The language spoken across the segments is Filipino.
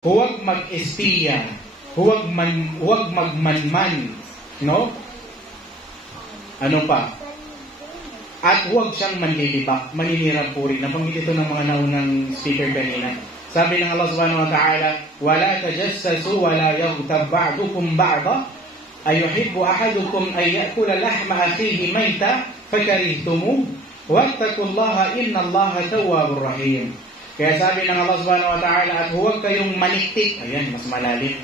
Huwag mag-espiya, huwag magmanman, no? Ano pa? At huwag siyang manlilibak, maninirang puri. Nabanggit ito ng mga naunang speaker kanina. Sabi ng Allah subhanahu wa ta'ala, وَلَا تَجَسَّسُوا وَلَا يَغْتَبْ بَعْضُكُمْ بَعْضًا أَيُحِبُّ أَحَدُكُمْ أَن يَأْكُلَ لَحْمَ أَخِيهِ مَيْتًا فَكَرِهْتُمُوهُ وَاتَّقُوا اللَّهَ إِنَّ اللَّهَ تَوَّابٌ رَحِيمٌ. Kaya sabi ng Allah subhanahu wa ta'ala, at huwag kayong maniktik. Ayan, mas malalim.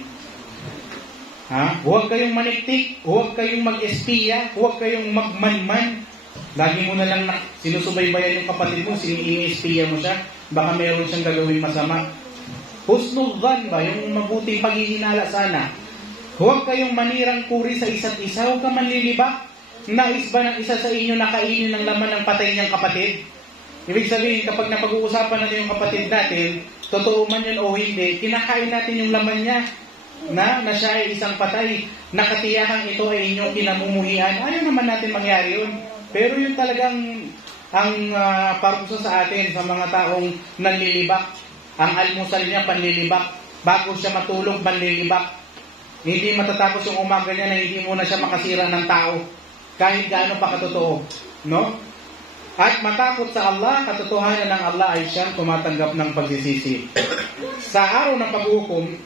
Huwag kayong maniktik, huwag kayong mag-espiya, huwag kayong magmanman. Lagi mo na lang sinusubaybayan yung kapatid mo, sini-espiya mo siya, baka meron siyang gagawin masama. Husnul dhan ba, yung mabuting paghihinala sana. Huwag kayong manirang puri sa isa't isa, huwag ka manlilibak. Nais ba ng isa sa inyo na kainin ng laman ng patay niyang kapatid? Ibig sabihin, kapag napag-uusapan natin yung kapatid natin, totoo man yun o hindi, kinakain natin yung laman niya na siya ay isang patay, nakatiyakang ito ay inyong kinamumuhian. Ayaw naman natin mangyari yun. Pero yun talagang ang parusa sa atin, sa mga taong nanlilibak. Ang almusal niya, panlilibak. Bago siya matulog, panlilibak. Hindi matatapos yung umaga niya na hindi muna siya makasira ng tao. Kahit gaano pa katotoo. No? At matakot sa Allah, katotohanan ng Allah ay siyang tumatanggap ng pagsisisi. Sa araw ng paghukom,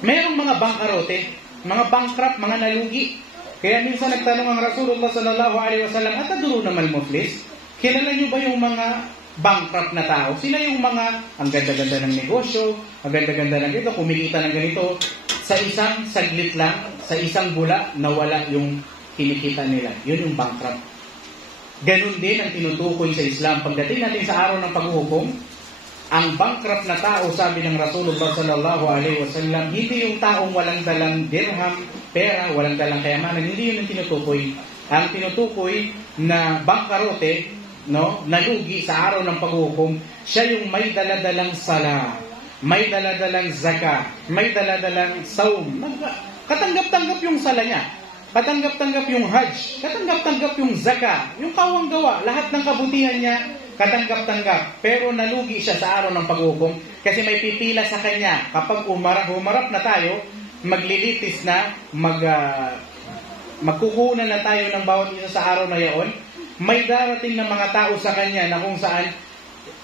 merong mga bangkarote, mga bankrupt, mga nalugi. Kaya minsan nagtanong ang Rasulullah sallallahu alaihi wasallam, ataduruna mal muflis? Kilala niyo ba yung mga bankrupt na tao? Sila yung mga ang ganda-ganda ng negosyo, ang ganda-ganda ng ganito, kumikita ng ganito. Sa isang saglit lang, sa isang bula, nawala yung kinikita nila. Yun yung bankrupt. Ganun din ang tinutukoy sa Islam. Pagdating natin sa araw ng paghukom, ang bankrupt na tao, sabi ng Rasulullah sallallahu alaihi wasallam, hindi yung taong walang dalang dirham, pera, walang dalang kayamanan, hindi yun ang tinutukoy. Ang tinutukoy na bangkarote, no, nalugi sa araw ng paghukom, siya yung may daladalang sala, may daladalang zaka, may daladalang saum. Katanggap-tanggap yung sala niya. Katanggap-tanggap yung hajj, katanggap-tanggap yung zaka, yung kawang gawa, lahat ng kabutihan niya, katanggap-tanggap. Pero nalugi siya sa araw ng paghukom kasi may pipila sa kanya. Kapag humarap na tayo, maglilitis na, magkukunan na tayo ng bawat isa sa araw na yaon, may darating na mga tao sa kanya na kung saan,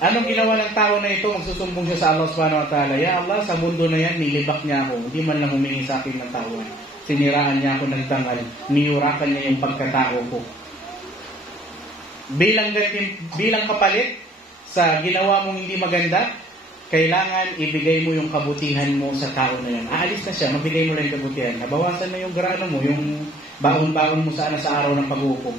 anong ginawa ng tao na ito, magsusumbong siya sa Allah subhanahu wa ta'ala, ya Allah, sa mundo na yan, nilibak niya ako, hindi man lang humingi sa akin ng tawad. Siniraan niya ako ng dangal, niyurakan niya yung pagkatao ko. Bilang kapalit sa ginawa mong hindi maganda, kailangan ibigay mo yung kabutihan mo sa tao na yan. Aalis na siya, mabigay mo lang yung kabutihan. Nabawasan na yung grano mo, yung baon-baon mo sana sa araw ng paghukom.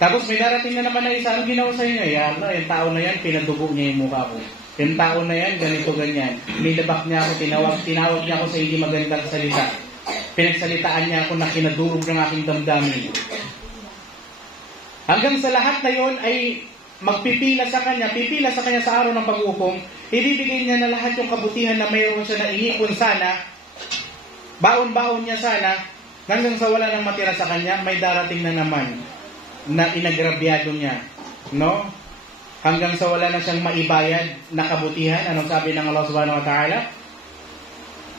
Tapos may darating na naman na isa, anong ginawa sa inyo? Ya Allah, yung tao na yan, pinadugo niya yung mukha ko. Yung tao na yan, ganito, ganyan. Nilabak niya ako, tinawag niya ako sa hindi magandang salita. Pinagsalitaan niya ako na kinadurog ng aking damdamin. Hanggang sa lahat na yon ay pipila sa kanya sa araw ng paghukom, ibibigay niya na lahat yung kabutihan na mayroon siya na inipon sana, baon-baon niya sana, hanggang sa wala nang matira sa kanya, may darating na naman na inagrabyado niya. No? Hanggang sa wala na siyang maibayad na kabutihan, anong sabi ng Allah subhanahu wa ta'ala?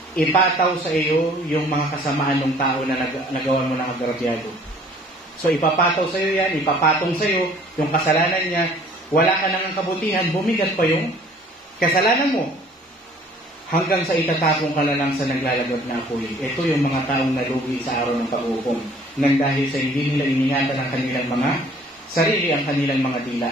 Ipataw sa iyo yung mga kasamaan ng tao na nagawa mo ng agrabyado. So ipapataw sa iyo yan, ipapatong sa iyo yung kasalanan niya, wala ka nang kabutihan, bumigat pa yung kasalanan mo. Hanggang sa itatapong ka na lang sa naglalagot na apoy. Ito yung mga taong nalugi sa araw ng paghukom nang dahil sa hindi nila iningatan ang kanilang mga sarili, ang kanilang mga dila.